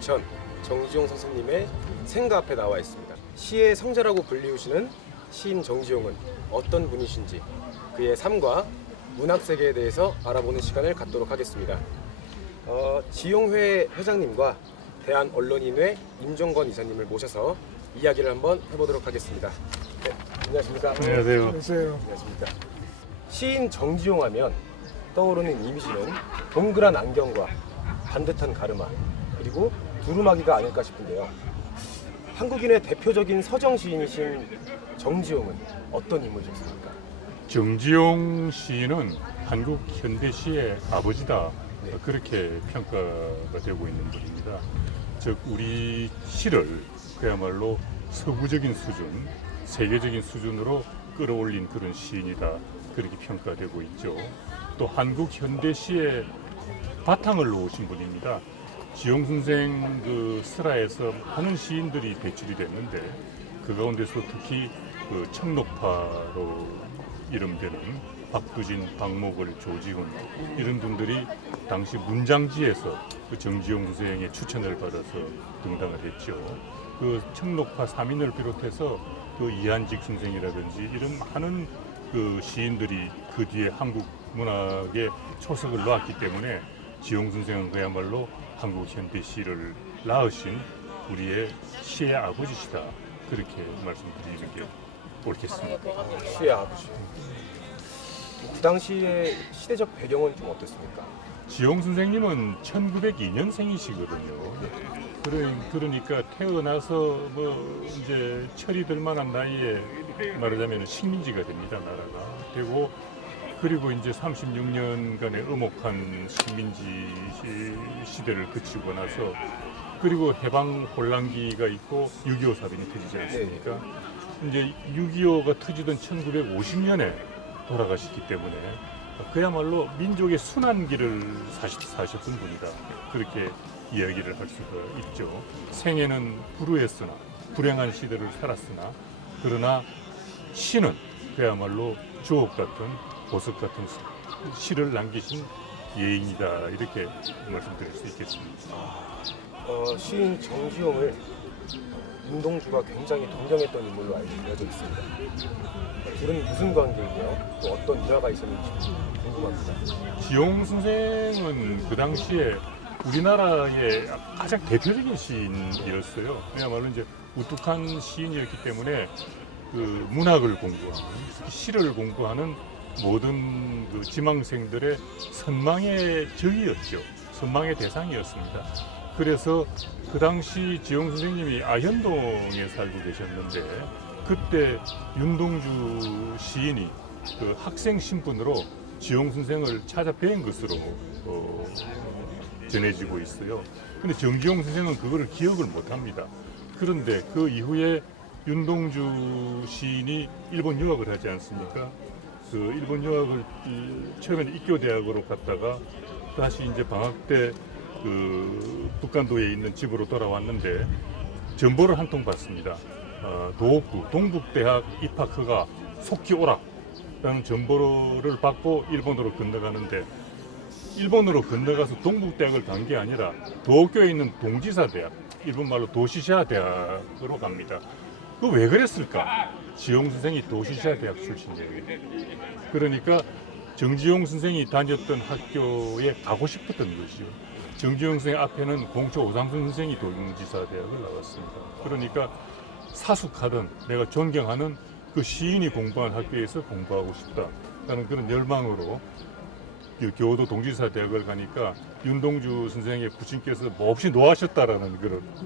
부천 정지용 선생님의 생가 앞에 나와 있습니다. 시의 성자라고 불리우시는 시인 정지용은 어떤 분이신지 그의 삶과 문학 세계에 대해서 알아보는 시간을 갖도록 하겠습니다. 지용회 회장님과 대한언론인회 임종건 이사님을 모셔서 이야기를 한번 해보도록 하겠습니다. 네, 안녕하십니까? 안녕하세요. 안녕하십니까? 시인 정지용 하면 떠오르는 이미지는 동그란 안경과 반듯한 가르마 그리고 두루마기가 아닐까 싶은데요. 한국인의 대표적인 서정 시인이신 정지용은 어떤 인물이셨습니까? 정지용 시인은 한국 현대시의 아버지다. 네. 그렇게 평가가 되고 있는 분입니다. 즉 우리 시를 그야말로 서구적인 수준, 세계적인 수준으로 끌어올린 그런 시인이다. 그렇게 평가되고 있죠. 또 한국 현대시의 바탕을 놓으신 분입니다. 지용 선생 그 슬하에서 많은 시인들이 배출이 됐는데 그 가운데서 특히 그 청록파로 이름되는 박두진, 박목을, 조지훈 이런 분들이 당시 문장지에서 그 정지용 선생의 추천을 받아서 등단을 했죠. 그 청록파 3인을 비롯해서 그 이한직 선생이라든지 이런 많은 그 시인들이 그 뒤에 한국 문학에 초석을 놓았기 때문에 지용 선생은 그야말로 한국 현대 시를 낳으신 우리의 시의 아버지시다. 그렇게 말씀드리는 게 옳겠습니다. 시의 아버지. 그 당시의 시대적 배경은 좀 어떻습니까? 지용 선생님은 1902년생이시거든요. 그러니까 태어나서 뭐 이제 철이 들 만한 나이에 말하자면 식민지가 됩니다. 나라가 되고 그리고 이제 36년간의 엄혹한 식민지 시대를 거치고 나서 그리고 해방 혼란기가 있고 6.25 사변이 터지지 않습니까? 이제 6.25가 터지던 1950년에 돌아가셨기 때문에 그야말로 민족의 순환기를 사셨던 분이다. 그렇게 이야기를 할 수가 있죠. 생애는 불우했으나 불행한 시대를 살았으나 그러나 시는 그야말로 주옥 같은 보석 같은 시를 남기신 예인이다. 이렇게 말씀드릴 수 있겠습니다. 시인 정지용을 윤동주가 굉장히 동경했던 인물로 알려져 있습니다. 둘은 무슨 관계이며 또 어떤 일화가 있었는지 궁금합니다. 지용 선생은 그 당시에 우리나라의 가장 대표적인 시인이었어요. 그야말로 이제 우뚝한 시인이었기 때문에 그 문학을 공부하는, 특히 시를 공부하는 모든 그 지망생들의 선망의 적이었죠. 선망의 대상이었습니다. 그래서 그 당시 지용 선생님이 아현동에 살고 계셨는데 그때 윤동주 시인이 그 학생 신분으로 지용 선생을 찾아뵌 것으로 전해지고 있어요. 근데 정지용 선생은 그거를 기억을 못합니다. 그런데 그 이후에 윤동주 시인이 일본 유학을 하지 않습니까? 그 일본 유학을 처음에는 익교대학으로 갔다가 다시 이제 방학 때 그 북간도에 있는 집으로 돌아왔는데 전보를 한 통 받습니다. 도옥구 동북대학 입학 허가 속히 오라라는 전보를 받고 일본으로 건너가는데 일본으로 건너가서 동북대학을 간 게 아니라 도쿄에 있는 동지사대학, 일본말로 도시샤 대학으로 갑니다. 그 왜 그랬을까? 지용 선생이 도시샤 대학 출신이에요. 그러니까 정지용 선생이 다녔던 학교에 가고 싶었던 것이요. 정지용 선생 앞에는 공초 오상순 선생이 동지사 대학을 나왔습니다. 그러니까 사숙하던 내가 존경하는 그 시인이 공부한 학교에서 공부하고 싶다라는 그런 열망으로 교도 동지사 대학을 가니까 윤동주 선생의 부친께서 몹시 노하셨다라는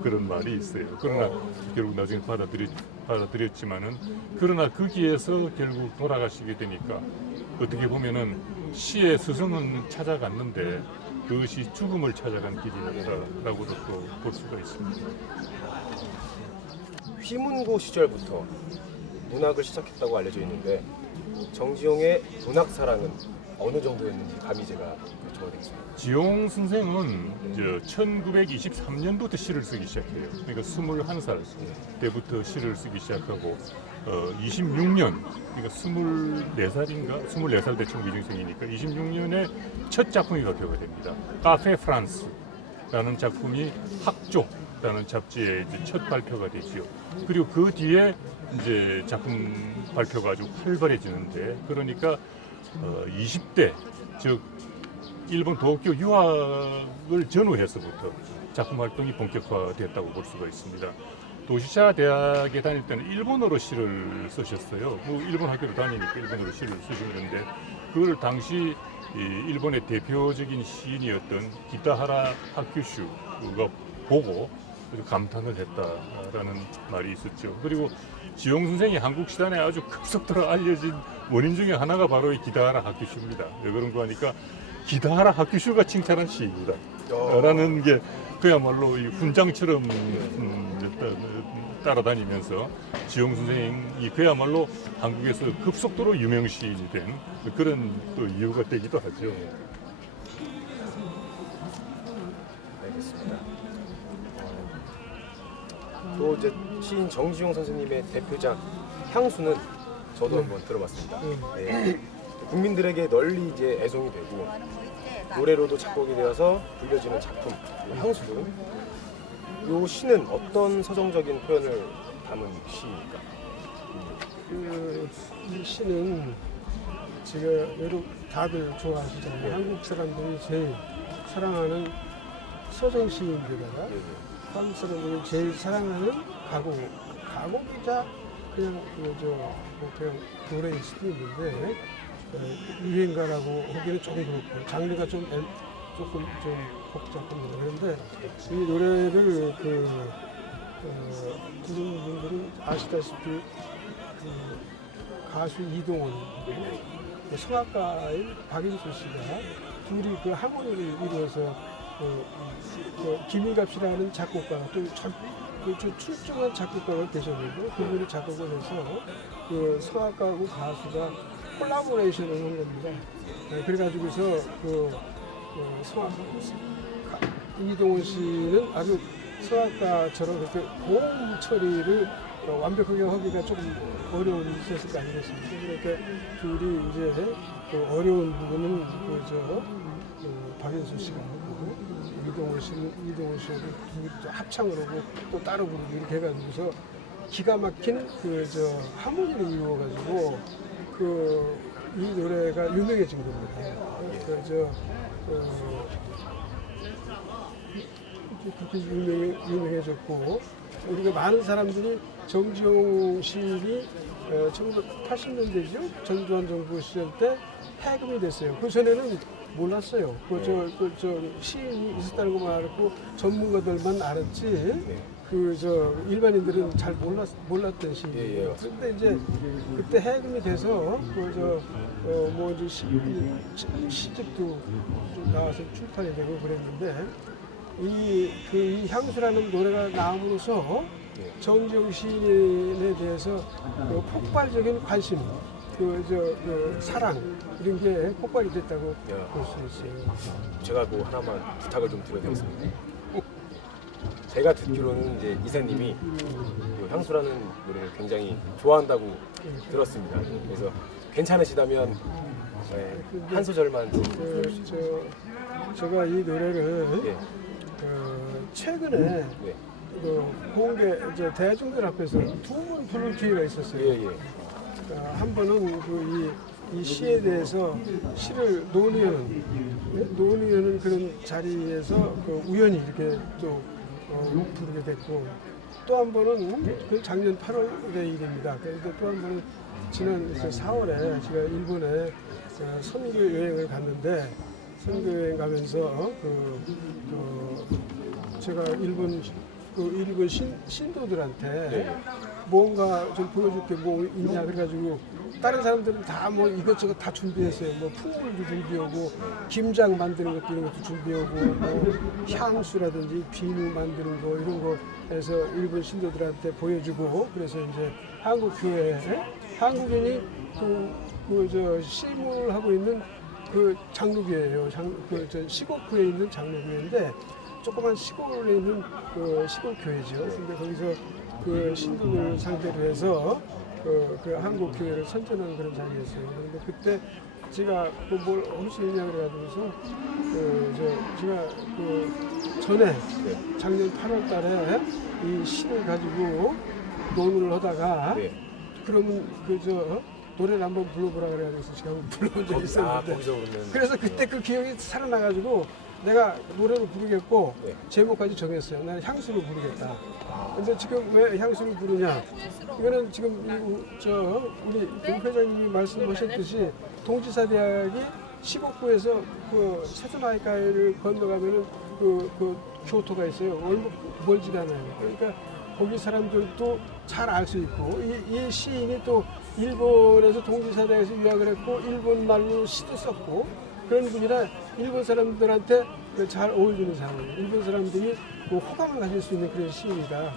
그런 말이 있어요. 그러나 결국 나중에 받아들였지만은 그러나 거기에서 결국 돌아가시게 되니까 어떻게 보면은 시의 스승은 찾아갔는데 그것이 죽음을 찾아간 길이었다라고도 또 볼 수가 있습니다. 휘문고 시절부터 문학을 시작했다고 알려져 있는데 정지용의 문학 사랑은 어느 정도였는지 감히 제가 여쭤봐야 되겠습니다. 지용 선생은 1923년부터 시를 쓰기 시작해요. 그러니까 21살 때부터 시를 쓰기 시작하고 26년, 그러니까 24살인가? 24살 때 1920년생이니까 26년에 첫 작품이 발표가 됩니다. 카페 프랑스. 라는 작품이 학조라는 잡지에 이제 첫 발표가 되지요. 그리고 그 뒤에 이제 작품 발표가 아주 활발해지는데, 그러니까 20대 즉 일본 도쿄 유학을 전후해서부터 작품 활동이 본격화됐다고 볼 수가 있습니다. 도시차 대학에 다닐 때는 일본어로 시를 쓰셨어요. 뭐 일본 학교를 다니니까 일본어로 시를 쓰셨는데, 그걸 당시 이 일본의 대표적인 시인이었던 기타하라 하큐슈가 보고 아주 감탄을 했다라는 말이 있었죠. 그리고 지용 선생이 한국 시단에 아주 급속도로 알려진 원인 중에 하나가 바로 이 기타하라 하큐슈입니다. 왜 그런가 하니까 기타하라 하큐슈가 칭찬한 시입니다. 라는 게 그야말로 이 훈장처럼 따라다니면서 지용 선생이 그야말로 한국에서 급속도로 유명 시인이 된 그런 또 이유가 되기도 하죠. 알겠습니다. 또 이제 시인 정지용 선생님의 대표작 향수는 저도 한번 들어봤습니다. 네. 국민들에게 널리 이제 애송이 되고 노래로도 작곡이 되어서 불려지는 작품 향수도, 이 시는 어떤 서정적인 표현을 담은 시입니까? 이 시는 제가 여러분 다들 좋아하시잖아요. 네. 한국 사람들이 제일 사랑하는 서정 시인들에다가 한국 사람들이 제일 사랑하는 가곡이자 그냥 그냥 노래일 수도 있는데, 유행가라고 하기는 조금 그렇고 장르가 조금 좀 복잡합니다. 그런데 이 노래를 듣는 분들은 아시다시피 가수 이동원, 성악가인 박인수 씨가 둘이 그 하모니를 이루어서 김인갑씨라는 작곡가가 또 출중한 작곡가가 계셨는데, 그분이 작곡을 해서 그 성악가하고 가수가 콜라보레이션을 한 겁니다. 그래가지고서 이동원 씨는 아주 성악가처럼 그렇게 고음 처리를 완벽하게 하기가 조금 어려움이 있었을 거 아니겠습니까? 그러니까 둘이 이제 그 어려운 부분은 박인수 씨가 하고 이동원 씨하고 둘이 또 합창을 하고 또 따로 부르고 이렇게 해가지고서 기가 막힌 하모니를 이루어가지고 이 노래가 유명해진 겁니다. 그렇게 유명해졌고, 우리가 많은 사람들이 정지용 시인이 1980년대죠. 전두환 정부 시절 때 해금이 됐어요. 그 전에는 몰랐어요. 시인이 있었다는 것만 알았고 전문가들만 알았지. 일반인들은 잘 몰랐던 시인이에요. 그런데 이제 그때 해금이 돼서 시집도 나와서 출판이 되고 그랬는데, 이 향수라는 노래가 나옴으로써 정지용 시인에 대해서 폭발적인 관심, 사랑 이런 게 폭발이 됐다고 볼 수 있어요. 제가 뭐 하나만 부탁을 좀 드려야겠습니다. 제가 듣기로는 이제 이사님이 그 향수라는 노래를 굉장히 좋아한다고 들었습니다. 그래서 괜찮으시다면 한 소절만 좀 불러주시죠. 제가 이 노래를 예. 최근에 예. 공개 대중들 앞에서 두 번 부를 기회가 있었어요. 예, 예. 한 번은 이 시에 대해서 시를 논의하는 그런 자리에서 우연히 이렇게 또 부르게 됐고, 또 한 번은 그 작년 8월의 일입니다. 그런데 또 한 번은 지난 4월에 제가 일본에 선교 여행을 갔는데, 선교 여행 가면서 제가 일본 신도들한테 뭔가 좀 보여줄 게 뭐 있냐 그래가지고, 다른 사람들은 다 뭐 이것저것 다 준비했어요. 뭐 풍물도 준비하고 김장 만드는 것도 이런 것도 준비하고 뭐 향수라든지 비누 만드는 거 이런 거 해서 일본 신도들한테 보여주고, 그래서 이제 한국 교회에 한국인이 시무를 하고 있는 그 장로교회예요. 시골교회에 있는 장로교회인데 조그만 시골에 있는 시골 교회죠. 근데 거기서 그 신도들 상대로 해서 그 한국 교회를 선전하는 그런 자리였어요. 그런데 그때 제가 뭘 할 수 있냐 그래가지고서 제가 전에 작년 8월달에 이 시를 가지고 논의를 하다가 네. 그러면 노래를 한번 불러보라 그래가지고 제가 한번 불러본 적이 있었는데 거기서 그러면 그래서 그때 그 기억이 살아나가지고 내가 노래를 부르겠고 네. 제목까지 정했어요. 나는 향수를 부르겠다. 근데 지금 왜 향수를 부르냐? 이거는 지금 우리 동 회장님이 말씀하셨듯이 동지사대학이 시곡구에서 그 세종나이가를 건너가면은 그 교토가 있어요. 얼마 멀지가 않아요. 그러니까 거기 사람들도 잘 알 수 있고 이 시인이 또 일본에서 동지사대에서 유학을 했고 일본 말로 시도 썼고 그런 분이라 일본 사람들한테 잘 어울리는 사람이에요. 일본 사람들이 호감을 가질 수 있는 그런 시인이다.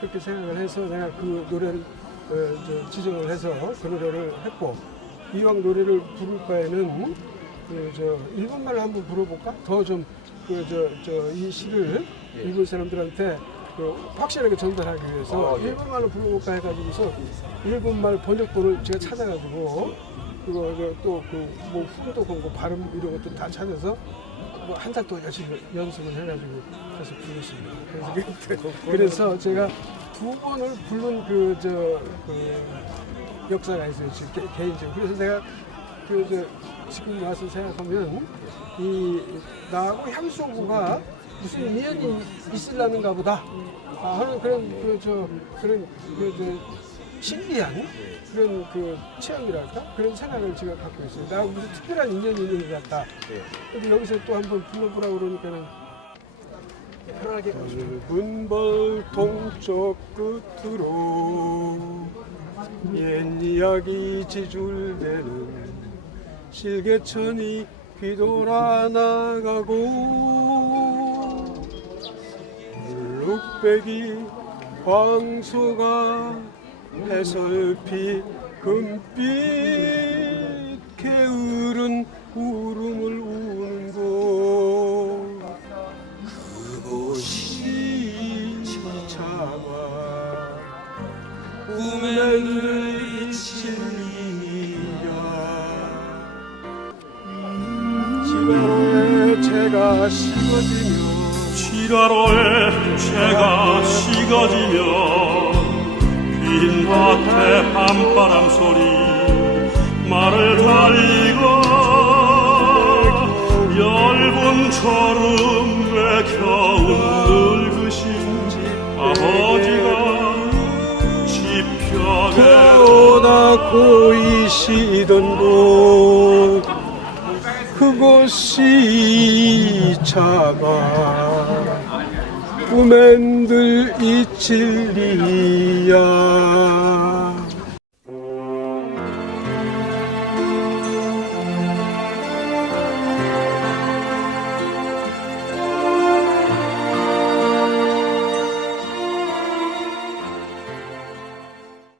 그렇게 생각을 해서 내가 그 노래를 지정을 해서 그 노래를 했고 이왕 노래를 부를 바에는 일본말로 한번 불러볼까? 더 좀 이 시를 일본 사람들한테 확실하게 전달하기 위해서 예. 일본말로 불러볼까 해가지고서 일본말 번역본을 제가 찾아가지고 그거 또뭐 훈독하고 뭐 발음 이런 것도 다 찾아서 뭐 한 달 동안 열심히 연습을 해가지고 해서 불렀습니다. 그래서 제가 2번을 부른 그 역사가 있어요. 개인적으로. 그래서 내가 지금 와서 생각하면 나하고 향수부가 무슨 인연이 있으려는가 보다 하는 그런 신비한 그런 체험이랄까 그런 생각을 제가 갖고 있어요. 나하고 무슨 특별한 인연이 있는 것 같다. 근데 여기서 또 한번 불러보라고 그러니까는 편하게 붉은 벌 동쪽 끝으로 옛 이야기 지줄대는 실개천이 뒤돌아 나가고 룩배기 황소가 해설피 금빛 게으른 울음을 우는 곳 그곳이 차마 꿈에 지가로에 채가 식어지며 지가로에 채가 식어지며 빈 밭에 밤바람 소리 말을 달리고 열분처럼 외겨운 늙으신 아버지가 지평에 보다 고이시던 곳 그곳이 차가 꿈엔들 잊힐리야